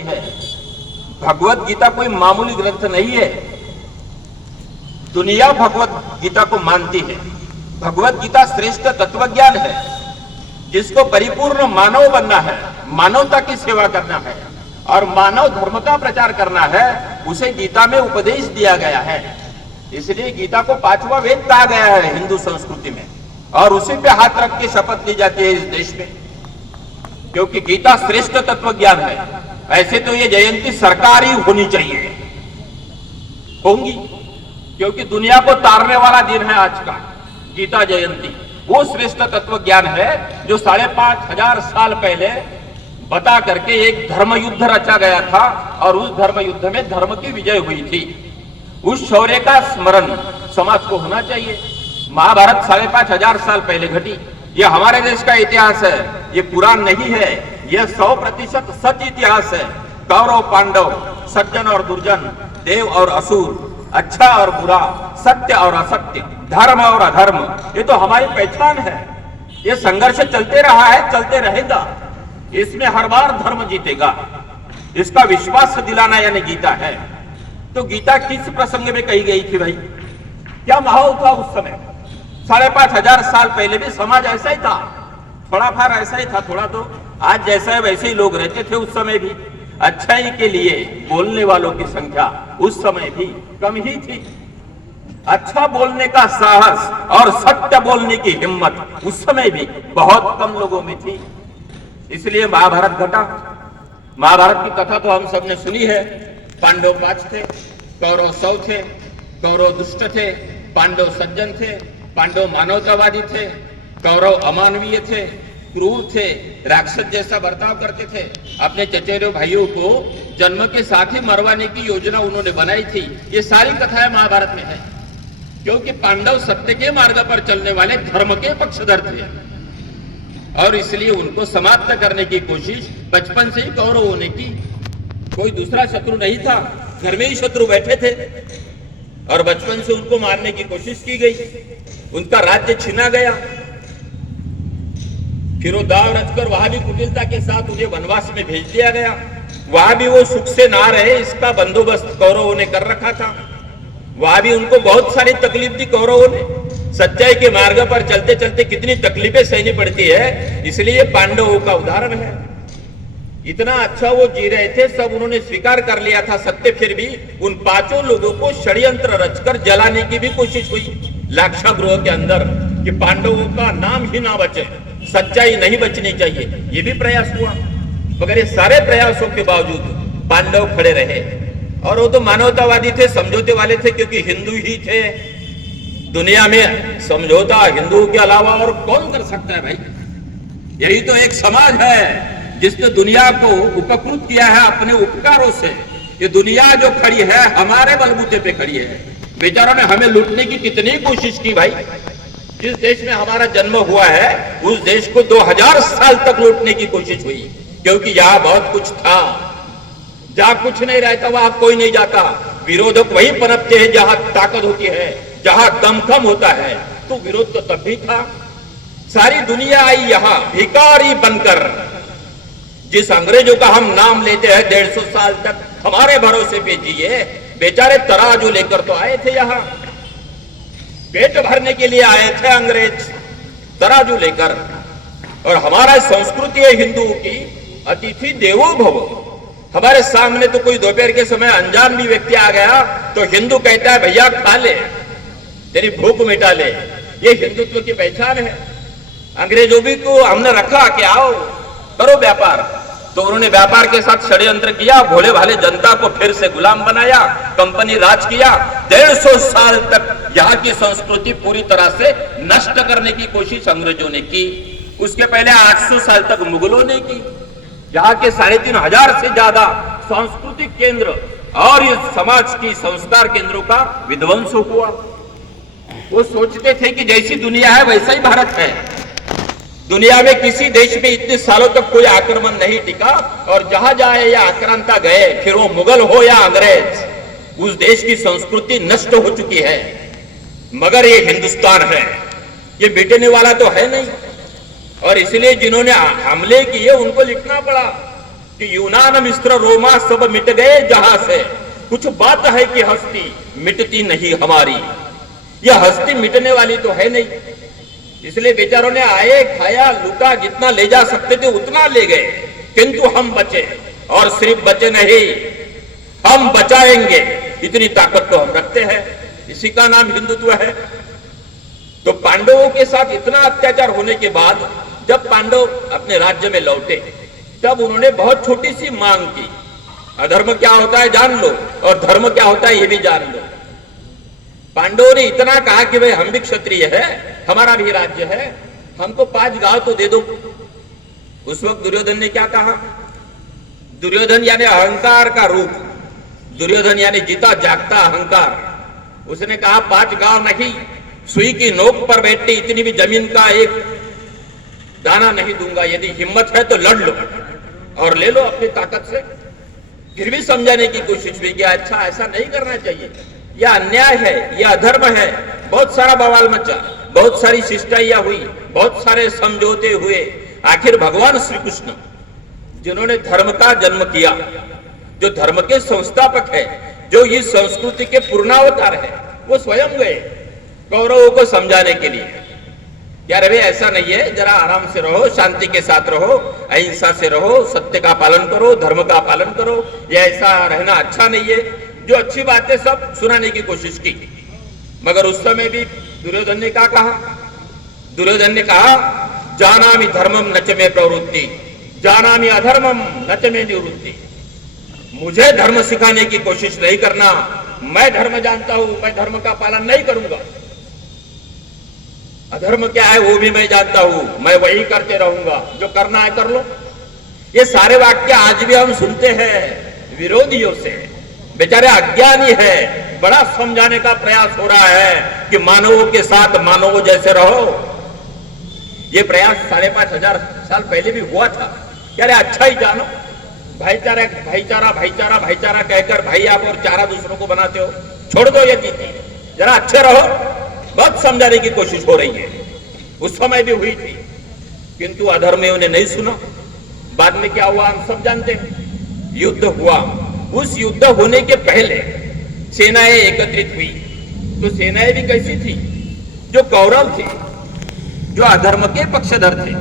है। भगवत गीता कोई मामूली ग्रंथ नहीं है। दुनिया भगवत गीता को मानती है। भगवत गीता श्रेष्ठ तत्वज्ञान है, जिसको परिपूर्ण मानव बनना है, मानवता की सेवा करना है और मानव धर्म का प्रचार करना है, उसे गीता में उपदेश दिया गया है। इसलिए गीता को 5वां वेद कहा गया है हिंदू संस्कृति में, और उसी पे हाथ रख के शपथ ली जाती है इस देश में, क्योंकि गीता श्रेष्ठ तत्वज्ञान है। ऐसे तो ये जयंती सरकारी होनी चाहिए, होंगी, क्योंकि दुनिया को तारने वाला दिन है आज का गीता जयंती। वो श्रेष्ठ तत्व ज्ञान है जो 5,500 साल पहले बता करके एक धर्म युद्ध रचा गया था, और उस धर्म युद्ध में धर्म की विजय हुई थी। उस शौर्य का स्मरण समाज को होना चाहिए। महाभारत 5,500 साल पहले घटी। यह हमारे देश का इतिहास है, ये पुराण नहीं है, यह 100% सच इतिहास है। कौरव पांडव, सज्जन और दुर्जन, देव और असुर, अच्छा और बुरा, सत्य और असत्य, धर्म और अधर्म, ये तो हमारी पहचान है। ये संघर्ष चलते रहा है, चलते रहेगा। इसमें हर बार धर्म जीतेगा, इसका विश्वास दिलाना यानी गीता है। तो गीता किस प्रसंग में कही गई थी भाई? क्या माहौल था उस समय? 5,500 साल पहले भी समाज ऐसा ही था, थोड़ा फार ऐसा ही था। थोड़ा तो आज जैसा है वैसे ही लोग रहते थे उस समय भी। अच्छाई के लिए बोलने वालों की संख्या उस समय भी कम ही थी। अच्छा बोलने का साहस और सत्य बोलने की हिम्मत उस समय भी बहुत कम लोगों में थी। इसलिए महाभारत घटा। महाभारत की कथा तो हम सबने सुनी है। पांडव 5 थे, कौरव 100 थे। कौरव दुष्ट थे, पांडव सज्जन थे। पांडव मानवतावादी थे, कौरव अमानवीय थे, क्रूर थे, राक्षस जैसा बर्ताव करते थे। अपने चचेरे भाइयों को जन्म के साथ ही मरवाने की योजना उन्होंने बनाई थी। ये सारी कथाएं महाभारत में है, क्योंकि पांडव सत्य के मार्ग पर चलने वाले धर्म के पक्षधर थे, और इसलिए उनको समाप्त करने की कोशिश बचपन से ही कौरवों ने की। कोई दूसरा शत्रु नहीं था, घर में ही शत्रु बैठे थे, और बचपन से उनको मारने की कोशिश की गई। उनका राज्य छीना गया। फिर वो दाव रचकर वहां भी कुटिलता के साथ उन्हें वनवास में भेज दिया गया। वहां भी वो सुख से ना रहे, इसका बंदोबस्त कौरवों ने कर रखा था। वहां भी उनको बहुत सारी तकलीफ दी कौरवों ने। सच्चाई के मार्ग पर चलते चलते कितनी तकलीफें सहनी पड़ती है, इसलिए पांडवों का उदाहरण है। इतना अच्छा वो जी रहे थे, सब उन्होंने स्वीकार कर लिया था सत्य। फिर भी उन 5 लोगों को षड्यंत्र रचकर जलाने की भी कोशिश हुई लाक्षागृह के अंदर, कि पांडवों का नाम ही ना बचे, सच्चाई नहीं बचनी चाहिए। ये भी प्रयास हुआ, मगर ये सारे प्रयासों के बावजूद पांडव खड़े रहे। और वो तो मानवतावादी थे, समझौते वाले थे, क्योंकि हिंदू ही थे। दुनिया में समझौता हिंदुओं के अलावा और कौन कर सकता है भाई? यही तो एक समाज है जिसने दुनिया को उपकृत किया है अपने उपकारों से। ये दुनिया जो खड़ी है हमारे बलबूते पे खड़ी है। बेचारों ने हमें लूटने की कितनी कोशिश की भाई। जिस देश में हमारा जन्म हुआ है उस देश को 2000 साल तक लूटने की कोशिश हुई, क्योंकि यहाँ बहुत कुछ था। जहां कुछ नहीं रहता वहां कोई नहीं जाता। विरोधक वही पनपते हैं जहां ताकत होती है, जहां दमखम होता है। तो विरोध तो तब भी था। सारी दुनिया आई यहाँ भिखारी बनकर। जिस अंग्रेजों का हम नाम लेते हैं 150 साल तक हमारे भरोसे पे जिए, बेचारे तराजू लेकर तो आए थे यहाँ। पेट भरने के लिए आए थे अंग्रेज तराजू लेकर। और हमारा संस्कृति है हिंदुओं की, अतिथि देवो भव। हमारे सामने तो कोई दोपहर के समय अनजान भी व्यक्ति आ गया तो हिंदू कहता है भैया खा ले, तेरी भूख मिटा ले। ये हिंदुत्व की पहचान है। अंग्रेजों भी को हमने रखा कि आओ करो व्यापार, तो उन्होंने व्यापार के साथ षड्यंत्र किया, भोले भाले जनता को फिर से गुलाम बनाया, कंपनी राज किया। 150 साल तक यहाँ की संस्कृति पूरी तरह से नष्ट करने की कोशिश अंग्रेजों ने की। उसके पहले 800 साल तक मुगलों ने की। यहाँ के 3,500 से ज्यादा सांस्कृतिक केंद्र और इस समाज की संस्कार केंद्रों का विध्वंस हुआ। वो सोचते थे कि जैसी दुनिया है वैसा ही भारत है। दुनिया में किसी देश में इतने सालों तक कोई आक्रमण नहीं टिका, और जहां जाए या आक्रांता गए, फिर वो मुगल हो या अंग्रेज, उस देश की संस्कृति नष्ट हो चुकी है। मगर ये हिंदुस्तान है, ये मिटने वाला तो है नहीं। और इसलिए जिन्होंने हमले किए उनको लिखना पड़ा। कि यूनान मिस्र रोमा सब मिट गए जहां से, कुछ बात है कि हस्ती मिटती नहीं हमारी। यह हस्ती मिटने वाली तो है नहीं, इसलिए बेचारों ने आए, खाया, लूटा, जितना ले जा सकते थे उतना ले गए, किंतु हम बचे, और सिर्फ बचे नहीं, हम बचाएंगे, इतनी ताकत तो हम रखते हैं। इसी का नाम हिंदुत्व है। तो पांडवों के साथ इतना अत्याचार होने के बाद जब पांडव अपने राज्य में लौटे, तब उन्होंने बहुत छोटी सी मांग की, अधर्म क्या होता है जान लो और धर्म क्या होता है ये भी जान लो। पांडवों ने इतना कहा कि भाई हम भी क्षत्रिय है, हमारा भी राज्य है, हमको 5 गांव तो दे दो। उस वक्त दुर्योधन ने क्या कहा? दुर्योधन यानी अहंकार का रूप, दुर्योधन यानी जीता जागता अहंकार। उसने कहा 5 गांव नहीं, सुई की नोक पर बैठती इतनी भी जमीन का एक दाना नहीं दूंगा, यदि हिम्मत है तो लड़ लो और ले लो अपनी ताकत से। फिर भी समझाने की कोशिश भी किया, अच्छा ऐसा नहीं करना चाहिए, यह अन्याय है, यह अधर्म है। बहुत सारा बवाल मचा, बहुत सारी शिष्टाइयां हुई, बहुत सारे समझौते हुए। आखिर भगवान श्री कृष्ण जिन्होंने धर्म का जन्म किया, जो धर्म के संस्थापक है, जो इस संस्कृति के पूर्णावतार है, वो स्वयं गए कौरवों को समझाने के लिए, यार अरे ऐसा नहीं है, जरा आराम से रहो, शांति के साथ रहो, अहिंसा से रहो, सत्य का पालन करो, धर्म का पालन करो, यह ऐसा रहना अच्छा नहीं है। जो अच्छी बातें सब सुनाने की कोशिश की, मगर उस समय भी दुर्योधन ने क्या कहा? दुर्योधन ने कहा जानामि धर्मम न च मे प्रवृत्ति, जानामि अधर्मम न च मे निवृत्ति। मुझे धर्म सिखाने की कोशिश नहीं करना, मैं धर्म जानता हूं, मैं धर्म का पालन नहीं करूंगा। अधर्म क्या है वो भी मैं जानता हूं, मैं वही करते रहूंगा, जो करना है कर लो। ये सारे वाक्य आज भी हम सुनते हैं विरोधियों से, बेचारे अज्ञानी है। बड़ा समझाने का प्रयास हो रहा है कि मानवों के साथ मानवों जैसे रहो। ये प्रयास 5,500 साल पहले भी हुआ था। यार अच्छा ही जानो, भाईचारा भाईचारा भाईचारा भाईचारा कहकर भाई आप और चारा दूसरों को बनाते हो, छोड़ दो ये नीति, जरा अच्छे रहो। बहुत समझाने की कोशिश हो रही है, उस समय भी हुई थी, किंतु अधर्मियों ने नहीं सुना। बाद में क्या हुआ हम सब जानते हैं, युद्ध हुआ। उस युद्ध होने के पहले सेनाएं एकत्रित हुई, तो सेनाएं भी कैसी थी? जो कौरव थे, जो अधर्म के पक्षधर थे,